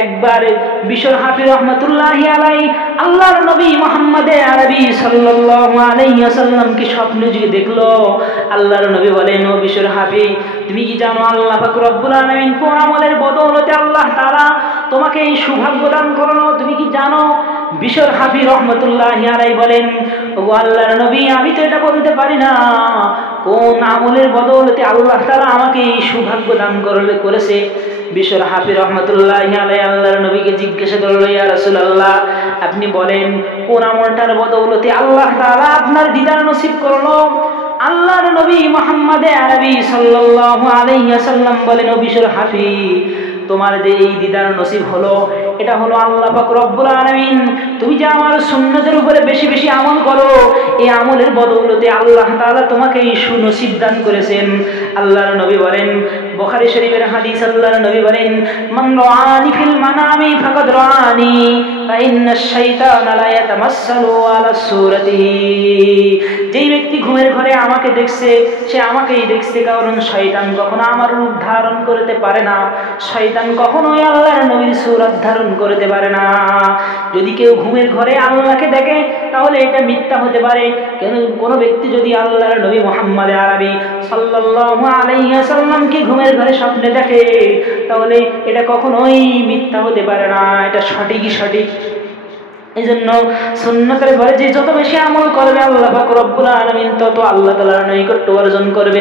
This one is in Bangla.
একবার বিশর হাফি রহমতুল্লাহি আলাইহি আল্লাহর নবী মুহাম্মদ আরবি সাল্লাল্লাহু আলাইহি ওয়াসাল্লামকে স্বপ্নে যুগে দেখলো। আল্লাহর নবী বলেন, ও বিশর হাফি, তুমি কি জানো আল্লাহ পাক রব্বুল আলামিন কোন আমলের বদৌলতে আল্লাহ তাআলা তোমাকে এই সৌভাগ্য দান করলো? তুমি কি জানো? বিশর হাফি রহমতুল্লাহি আলাইহি বলেন, ও আল্লাহর নবী, আমি তো এটা বলতে পারি না কোন আমলের বদৌলতে আল্লাহ তাআলা আমাকে এই সৌভাগ্য দান করেছে। বিশর হাফি রহমতুল্লাহি আলাইহি আল্লাহর নবীকে জিজ্ঞাসা করলো, ইয়া রাসূলুল্লাহ, আপনি বলেন কোন আমলটার বদৌলতে আল্লাহ তাআলা আপনার দিদার নসিব করলো? আল্লাহর নবী মুহাম্মদ আরবি সাল্লাল্লাহু আলাইহি ওয়াসাল্লাম বলেন, ও বিশর হাফি, তোমার যে এই দিদার নসিব হলো, এটা হলো আল্লাহ পাক রব্বুল আলামিন তুমি যে আমার সুন্নতের উপরে বেশি বেশি আমল করো, এই আমলের বদৌলতে আল্লাহ তাআলা তোমাকে এই সুনসিব দান করেছেন। আল্লাহর নবী বলেন, বুখারী শরীফের হাদিস, আল্লাহর নবী বলেন, মান রাআনি ফিল মানামি ফাকাদ রাআনি ফা ইন্নাশ শাইতানা লা ইয়াতামাসসালু আলা সূরাতিহি। যেই ব্যক্তি ঘুমের ঘরে আমাকে দেখছে, সে আমাকেই দেখছে, কারণ শয়তান কখনো আমার রূপ ধারণ করতে পারে না, শয়তান কখনোই আল্লাহর নবীর সূরত ধারণ করতে পারে না। যদি কেউ ঘুমের ঘরে আল্লাহকে দেখে তাহলে এটা মিথ্যা হতে পারে, কেন কোনো ব্যক্তি যদি আল্লাহর নবী মুহাম্মদ আরবি সাল্লাল্লাহু আলাইহি ওয়াসাল্লামকে ঘুমের ঘরে স্বপ্নে দেখে তাহলে এটা কখনোই মিথ্যা হতে পারে না, এটা সঠিকই সঠিক। এই জন্য সুন্নতের ঘরে যে যত বেশি আমল করবে আল্লাহ পাক রব্বুল আলামিন তত আল্লাহ তাআলার নৈকট্য অর্জন করবে।